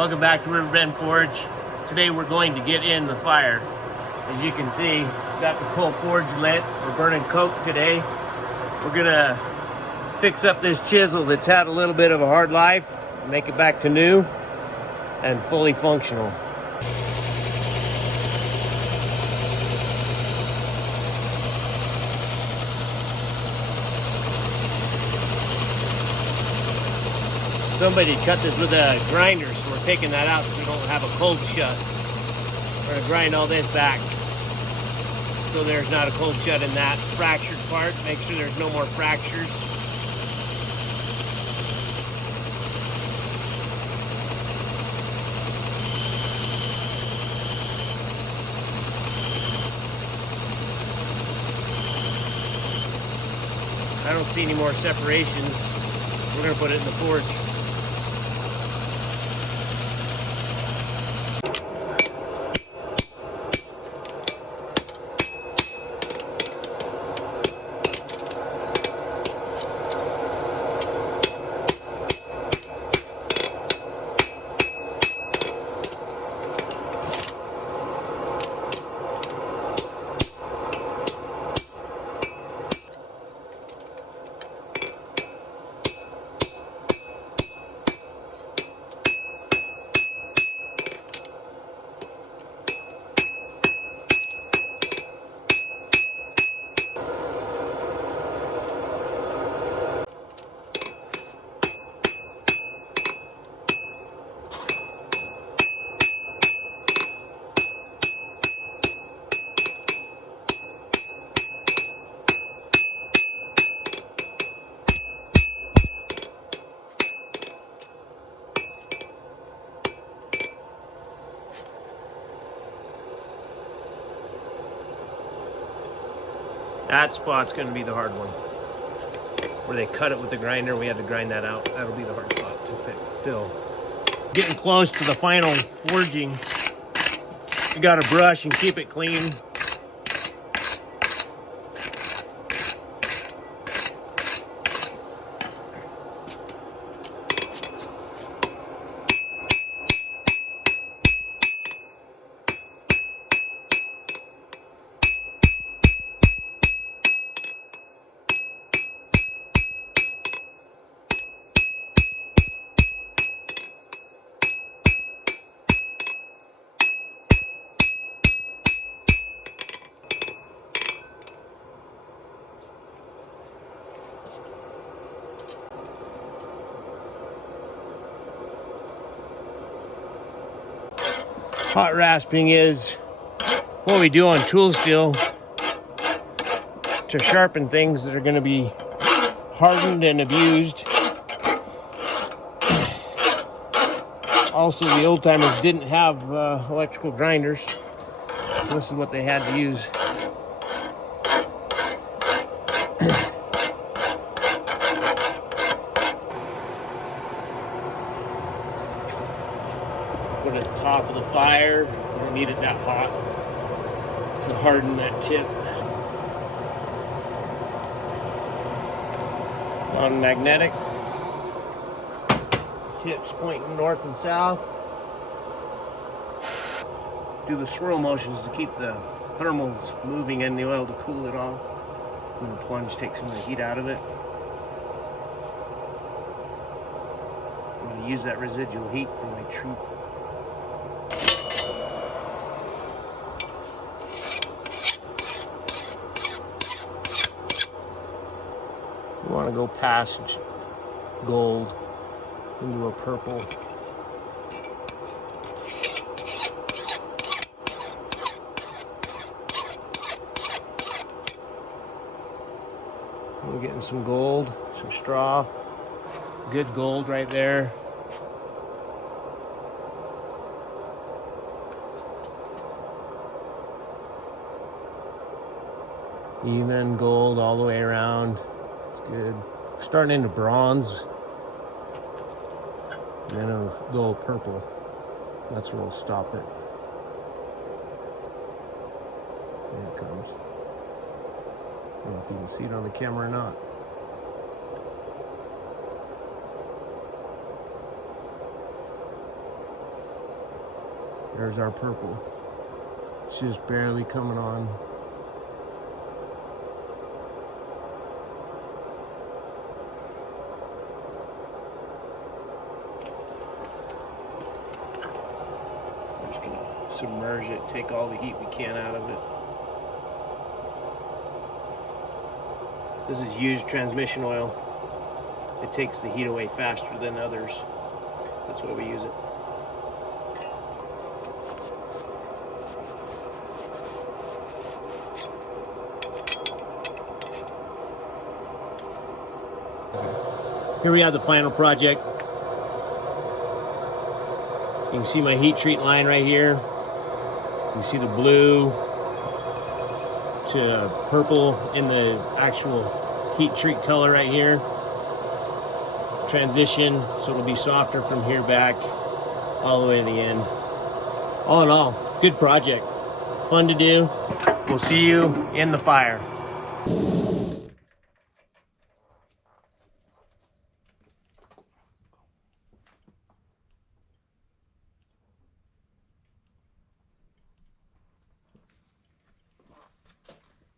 Welcome back to Riverbend Forge. Today we're going to get in the fire. As you can see, got the coal forge lit. We're burning coke today. We're gonna fix up this chisel that's had a little bit of a hard life, make it back to new and fully functional. Somebody cut this with a grinder, so we're taking that out so we don't have a cold shut. We're gonna grind all this back so there's not a cold shut in that fractured part. Make sure there's no more fractures. I don't see any more separations. We're gonna put it in the forge. That spot's going to be the hard one. Where they cut it with the grinder, we had to grind that out. That'll be the hard spot to fill. Getting close to the final forging. You got to brush and keep it clean. Hot rasping is what we do on tool steel to sharpen things that are going to be hardened and abused. Also, the old timers didn't have electrical grinders. This is what they had to use. Put it at the top of the fire. We don't need it that hot to harden that tip. Non-magnetic. Tips pointing north and south. Do the swirl motions to keep the thermals moving in the oil to cool it off. And the plunge takes some of the heat out of it. I'm going to use that residual heat for my tree. You want to go past gold into a purple. We're getting some gold, some straw. Good gold right there. Even gold all the way around. It's good. Starting into bronze. And then it'll go purple. That's where we'll stop it. There it comes. I don't know if you can see it on the camera or not. There's our purple. It's just barely coming on. We're just gonna submerge it, take all the heat we can out of it. This is used transmission oil. It takes the heat away faster than others. That's why we use it. Here we have the final project. You can see my heat treat line right here. You can see the blue to purple in the actual heat treat color right here. Transition, so it'll be softer from here back all the way to the end. All in all, good project. Fun to do. We'll see you in the fire.